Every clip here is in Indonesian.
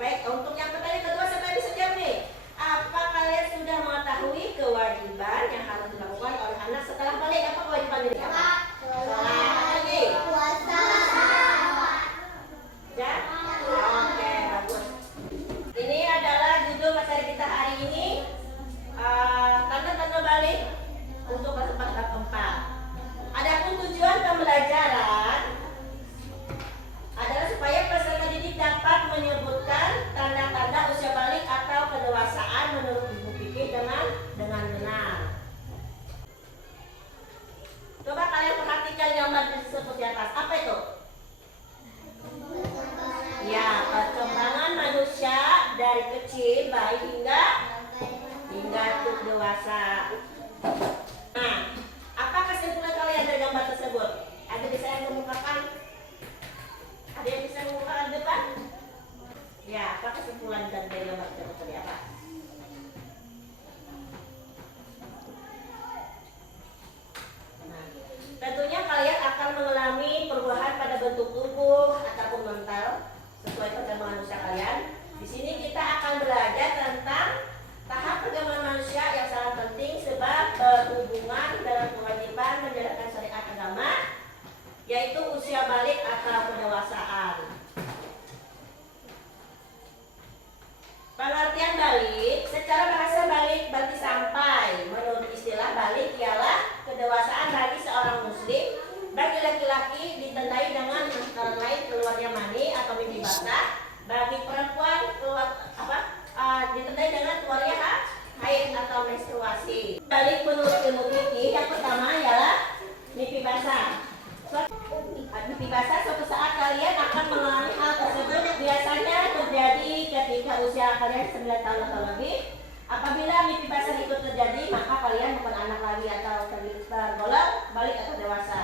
Baik, untuk yang pertanyaan kedua siapa bisa jawab nih? Apa kalian sudah mengetahui kewajiban yang harus dilakukan oleh anak setelah balik? Apa kewajiban ini? Sholat. Lagi. Puasa. Ya? Oke, bagus. Ini adalah judul materi kita hari ini. Tanda-tanda balik untuk kelas 4 dan 4. Adapun tujuan pembelajaran adalah supaya peserta didik dapat menyebutkan tanda-tanda usia balik atau kedewasaan menurut ibu fikih dengan benar. Coba kalian perhatikan gambar tersebut di atas. Apa itu? Ya, perkembangan manusia dari kecil, bayi hingga dewasa. Nah, apa kesimpulan kalian dari gambar tersebut? Ada bisa yang mengemukakan? Ada yang bisa mengemukakan depan? Ya, apa kesimpulan dari gambar tersebut tadi apa? Nah, tentunya kalian akan mengalami perubahan pada bentuk tubuh ataupun mental sesuai perkembangan manusia kalian. Di sini kita akan belajar tentang tahap perkembangan manusia yang sangat penting sebab berhubungan dalam kewajiban menjalankan syariat agama, yaitu usia balik atau kedewasaan. Pengertian balik, secara bahasa balik berarti sampai. Menurut istilah balik ialah kedewasaan bagi seorang muslim. Bagi laki-laki ditandai dengan antara lain keluarnya mani atau mimpi basah. Bagi perempuan ditandai dengan keluarnya haid atau menstruasi. Balik menurut ilmu fikih yang pertama ialah mimpi basah. Mimpi basah suatu saat kalian akan mengalami hal tersebut, biasanya terjadi ketika usia kalian 9 tahun atau lebih. Apabila mimpi basah itu terjadi, maka kalian bukan anak lagi atau tergolong balik atau dewasa.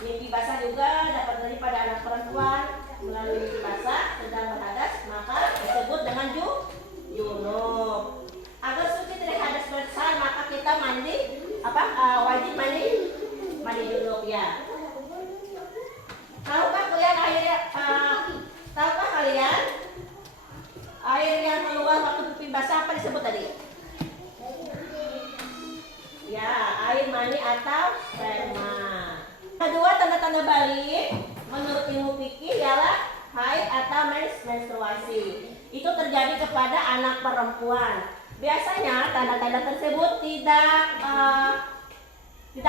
Mimpi basah juga dapat terjadi pada anak perempuan melalui mimpi basah sedang berhadas, maka disebut dengan junub. Agar suci dari hadas besar, maka kita wajib mandi junub ya. Tahukah kalian air yang keluar waktu mimpi basah apa disebut tadi? Ya, air mani atau sperma. Kedua, tanda-tanda balik menurut ilmu fikih ialah haid atau menstruasi. Itu terjadi kepada anak perempuan. Biasanya tanda-tanda tersebut tidak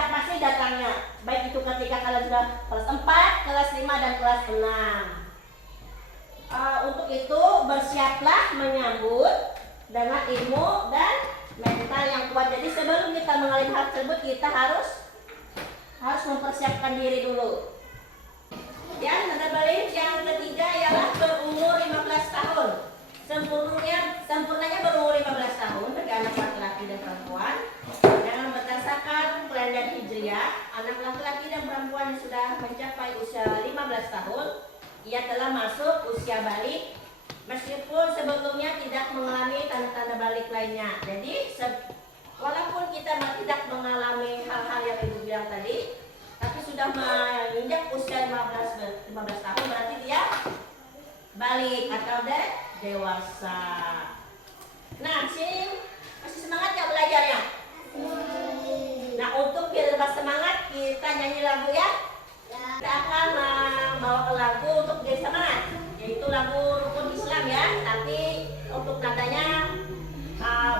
pasti datangnya. Baik itu ketika kalian sudah kelas 4, kelas 5 dan kelas 6. Untuk itu bersiaplah menyambut dengan ilmu dan mental yang kuat. Jadi sebelum kita mengalami hal tersebut, kita harus mempersiapkan diri dulu. Ya, tanda balik yang ketiga ialah berumur 15 tahun. Sempurnanya berumur 15 tahun bagi anak laki-laki dan perempuan. Dengan berdasarkan kalender Hijriah, anak laki-laki dan perempuan yang sudah mencapai usia 15 tahun, ia telah masuk usia balik meskipun sebelumnya tidak mengalami tanda-tanda balik lainnya. Jadi walaupun kita tidak mengalami hal-hal yang ibu bilang tadi, tapi sudah menginjak usia 15 tahun berarti dia balik atau dewasa. Nah, sini masih semangat ya belajarnya? Nah, untuk biar lebih semangat kita nyanyi lagu ya. Kita akan membawa lagu untuk jadi semangat, yaitu lagu Rukun Islam ya. Tapi untuk nadanya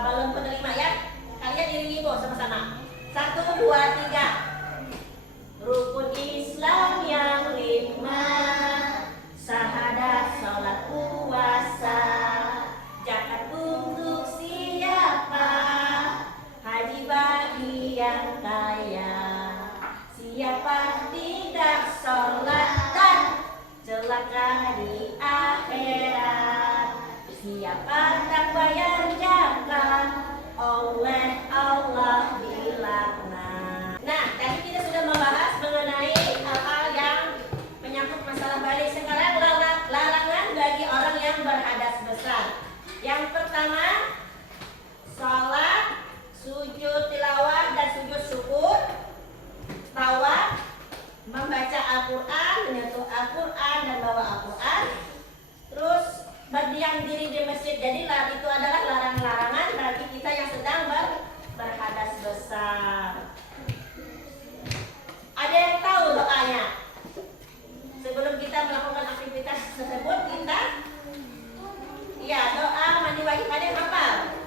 belum penerima ya. Kalian iringi sama-sama. 1, 2, 3. Rukun Islam yang 5, syahadat, sholat, puasa, zakat untuk siapa, haji bagi yang kaya, siapa tidak sholat dan celaka di akhirat, siapa tak bayar zakat oleh Allah dilaknat. Nah, tadi kita sudah membahas mengenai hal-hal yang menyangkut masalah balik. Sekarang larangan bagi orang yang berhadas besar. Yang pertama, sholat, sujud tilawah dan sujud syukur, tawaf, membaca Al-Quran, menyentuh Al-Quran dan bawa Al-Quran, terus berdiri berdiam diri di masjid. Jadi itu adalah larangan-larangan bagi kita yang sedang berhadas besar. Ada yang tahu doanya? Sebelum kita melakukan aktivitas tersebut, kita doa mandi wajib. Ada yang hafal?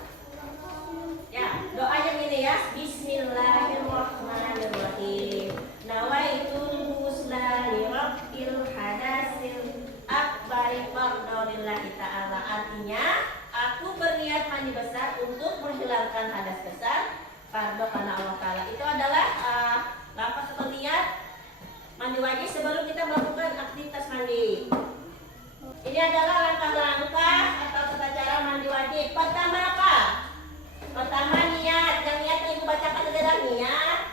Ya, doanya gini ya. Bismillahirrahmanirrahim. Nawaitul ghusla li rabbil hadasil akbari fardholillahi ta'ala. Artinya, aku berniat mandi besar untuk menghilangkan hadas besar fardu karena Allah Ta'ala. Itu adalah lafaz atau niat mandi wajib sebelum kita melakukan aktivitas mandi. Ini adalah langkah-langkah atau tata cara mandi wajib. Pertama apa? Pertama niat. Yang niat yang ibu bacakan adalah niat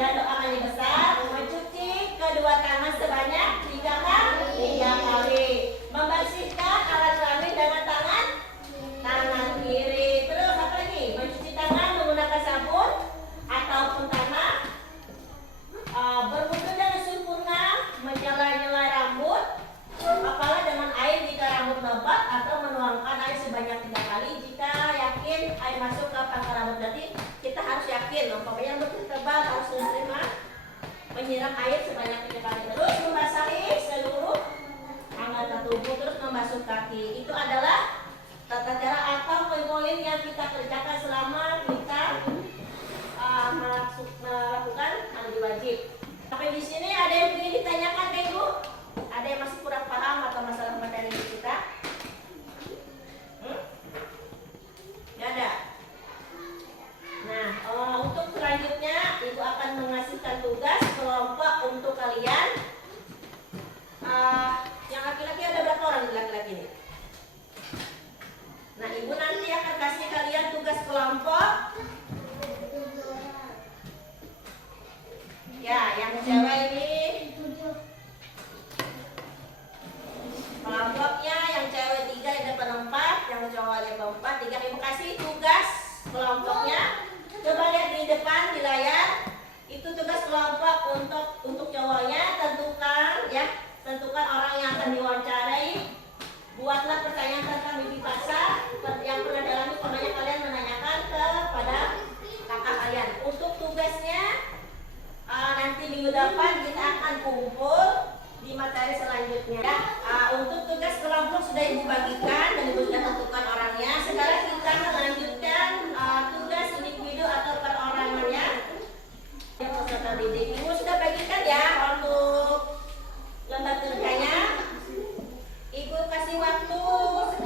dan doa mandi besar. Mencuci kedua tangan sebanyak 3 kali. Membersihkan alat kelamin dengan tangan kiri. Terus apa lagi? Mencuci tangan menggunakan sabun ataupun tanah. Berwudu dengan sempurna, menyela-nyela rambut, apalah dengan air jika rambut lebat, atau menuangkan air sebanyak 3 kali jika yakin air masuk ke pangkal rambut. Berarti kita harus yakin, umpamanya rambut tebal harus menerima menyiram air sebanyak 3 kali. Terus membasahi seluruh anggota tubuh, terus membasuh kaki. Itu adalah tata cara atau poin-poin yang kita kerjakan selama kita melakukan mandi wajib. Sampai di sini ada yang ingin ditanyakan ke Ibu? Ada yang masih kurang paham atau masalah materi kita? Nggak ada. Nah, untuk selanjutnya Ibu akan mengasihkan tugas kelompok untuk kalian. Yang laki-laki ada berapa orang di laki-laki ini? Nah, Ibu nanti akan kasih kalian tugas kelompok. Ya, yang cewek ini kelompoknya, yang cewek 3, yang depan 4, yang cowoknya 4, 3. Ibu kasih tugas kelompoknya. Coba lihat di depan di layar. Itu tugas kelompok untuk cowoknya. Tentukan orang yang akan diwawancarai. Buatlah pertanyaan tentang mimpi basah yang pernah dialami. Pokoknya kalian menanyakan kepada kakak kalian. Untuk tugasnya nanti minggu depan kita akan kumpul di materi selanjutnya. Untuk tugas kelompok sudah Ibu bagikan dan Ibu sudah tentukan orangnya. Sekarang kita melanjutkan tugas individu atau perorangannya. Yang peserta didik Ibu sudah bagikan ya untuk lembar kerjanya. Ibu kasih waktu 10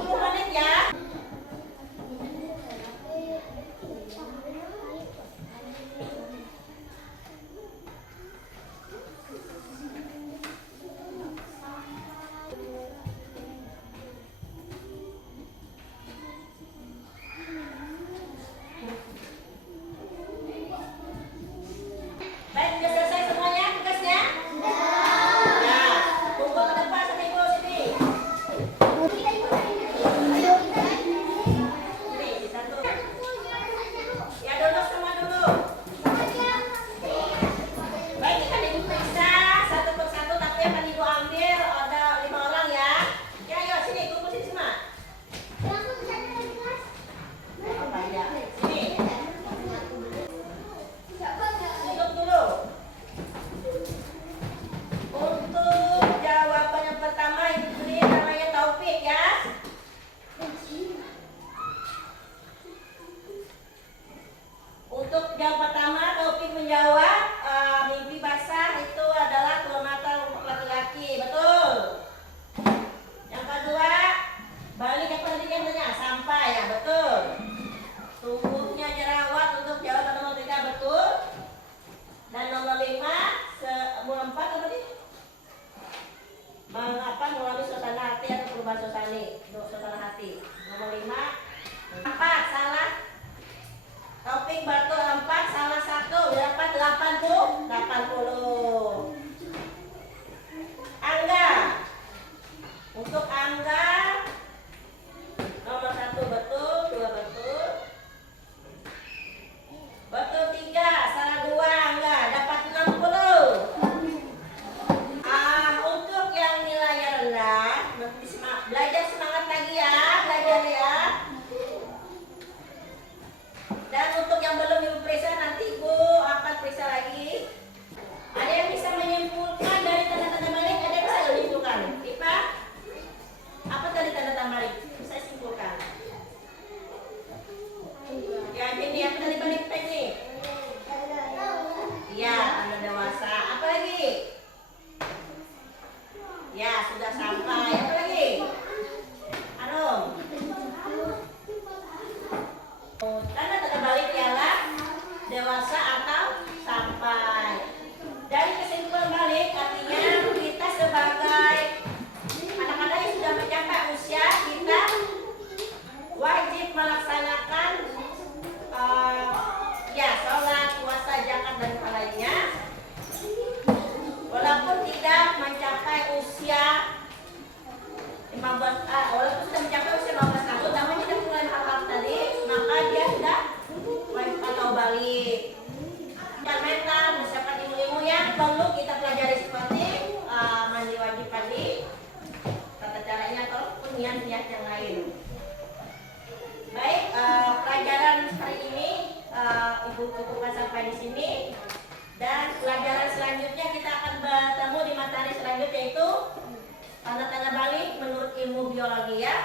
cukupkan sampai di sini. Dan pelajaran selanjutnya kita akan bertemu di materi selanjutnya, yaitu tanda-tanda balik menurut ilmu biologi ya.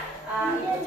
Itu